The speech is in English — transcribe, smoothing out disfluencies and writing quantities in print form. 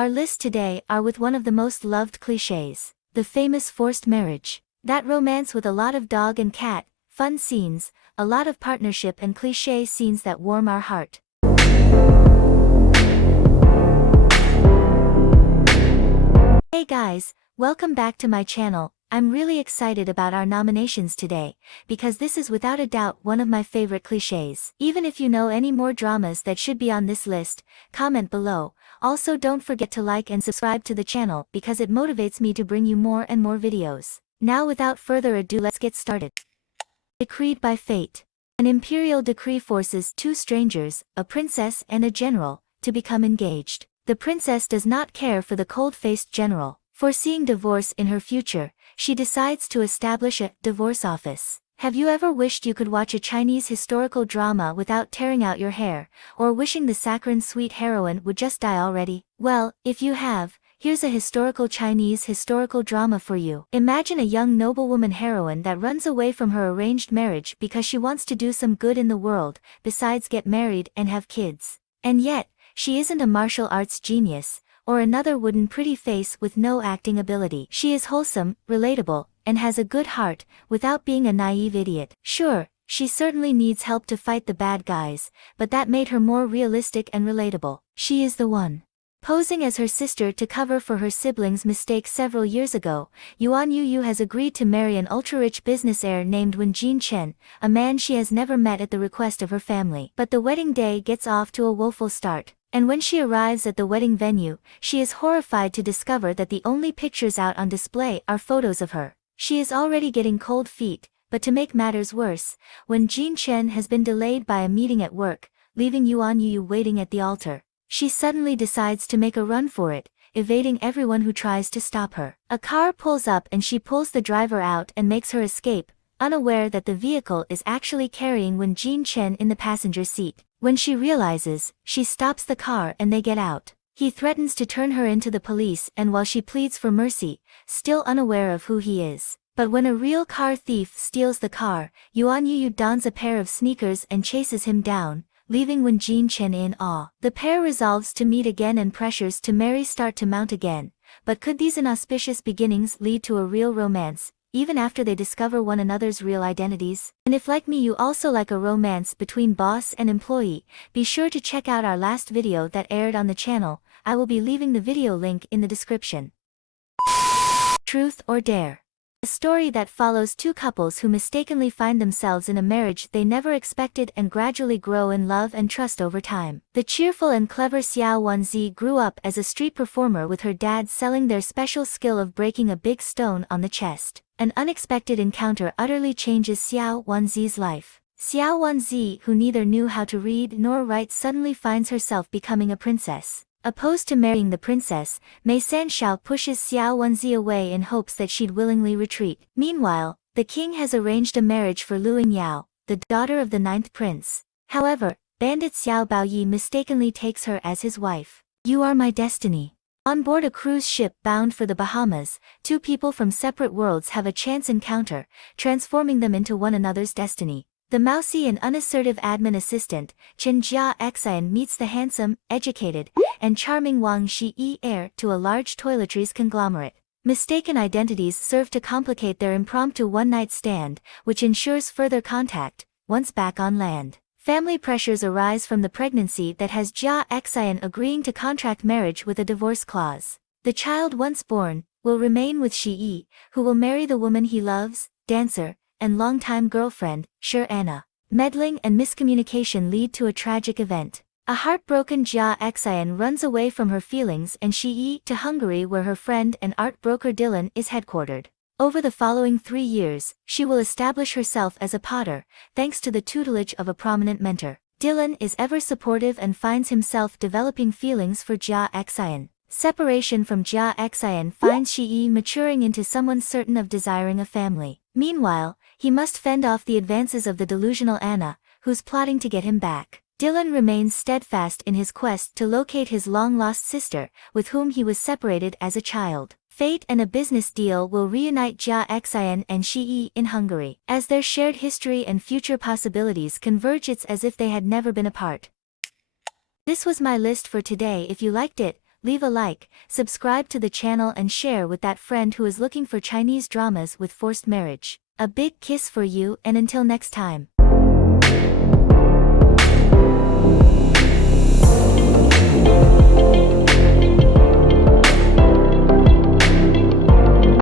Our list today are with one of the most loved clichés, the famous forced marriage. That romance with a lot of dog and cat, fun scenes, a lot of partnership and cliché scenes that warm our heart. Hey guys, welcome back to my channel. I'm really excited about our nominations today, because this is without a doubt one of my favorite clichés. Even if you know any more dramas that should be on this list, comment below. Also don't forget to like and subscribe to the channel because it motivates me to bring you more and more videos. Now without further ado, let's get started. Decreed by fate. An imperial decree forces two strangers, a princess and a general, to become engaged. The princess does not care for the cold-faced general. Foreseeing divorce in her future, she decides to establish a divorce office. Have you ever wished you could watch a Chinese historical drama without tearing out your hair, or wishing the saccharine sweet heroine would just die already? Well, if you have, here's a historical Chinese historical drama for you. Imagine a young noblewoman heroine that runs away from her arranged marriage because she wants to do some good in the world, besides get married and have kids. And yet, she isn't a martial arts genius, or another wooden pretty face with no acting ability. She is wholesome, relatable, and has a good heart, without being a naive idiot. Sure, she certainly needs help to fight the bad guys, but that made her more realistic and relatable. She is the one. Posing as her sister to cover for her siblings' mistake several years ago, Yuan Yu has agreed to marry an ultra-rich business heir named Wen Jinchen, a man she has never met at the request of her family. But the wedding day gets off to a woeful start. And when she arrives at the wedding venue, she is horrified to discover that the only pictures out on display are photos of her. She is already getting cold feet, but to make matters worse, when Jin Chen has been delayed by a meeting at work, leaving Yuan Yu waiting at the altar, she suddenly decides to make a run for it, evading everyone who tries to stop her. A car pulls up and she pulls the driver out and makes her escape, unaware that the vehicle is actually carrying Wen Jin Chen in the passenger seat. When she realizes, she stops the car and they get out. He threatens to turn her into the police, and while she pleads for mercy, still unaware of who he is. But when a real car thief steals the car, Yuan Yu dons a pair of sneakers and chases him down, leaving Wen Jin Chen in awe. The pair resolves to meet again and pressures to marry start to mount again. But could these inauspicious beginnings lead to a real romance, even after they discover one another's real identities? And if like me you also like a romance between boss and employee, be sure to check out our last video that aired on the channel. I will be leaving the video link in the description. Truth or Dare. A story that follows two couples who mistakenly find themselves in a marriage they never expected and gradually grow in love and trust over time. The cheerful and clever Xiao Wanzi grew up as a street performer with her dad selling their special skill of breaking a big stone on the chest. An unexpected encounter utterly changes Xiao Wanzi's life. Xiao Wanzi, who neither knew how to read nor write, suddenly finds herself becoming a princess. Opposed to marrying the princess, Mei Sanshao pushes Xiao Wanzi away in hopes that she'd willingly retreat. Meanwhile, the king has arranged a marriage for Lu Yingyao, the daughter of the 9th prince. However, bandit Xiao Baoyi mistakenly takes her as his wife. You are my destiny. On board a cruise ship bound for the Bahamas, two people from separate worlds have a chance encounter, transforming them into one another's destiny. The mousy and unassertive admin assistant, Chen Jia Xian, meets the handsome, educated, and charming Wang Shi, heir to a large toiletries conglomerate. Mistaken identities serve to complicate their impromptu one-night stand, which ensures further contact, once back on land. Family pressures arise from the pregnancy that has Jia Xian agreeing to contract marriage with a divorce clause. The child once born will remain with Shi, who will marry the woman he loves, dancer, and longtime girlfriend, Sher Anna. Meddling and miscommunication lead to a tragic event. A heartbroken Jia Xian runs away from her feelings and Shi to Hungary, where her friend and art broker Dylan is headquartered. Over the following 3 years, she will establish herself as a potter, thanks to the tutelage of a prominent mentor. Dylan is ever supportive and finds himself developing feelings for Jia Xian. Separation from Jia Xian finds Shi maturing into someone certain of desiring a family. Meanwhile, he must fend off the advances of the delusional Anna, who's plotting to get him back. Dylan remains steadfast in his quest to locate his long-lost sister, with whom he was separated as a child. Fate and a business deal will reunite Jia Xian and Shi in Hungary. As their shared history and future possibilities converge, it's as if they had never been apart. This was my list for today. If you liked it, leave a like, subscribe to the channel and share with that friend who is looking for Chinese dramas with forced marriage. A big kiss for you and until next time.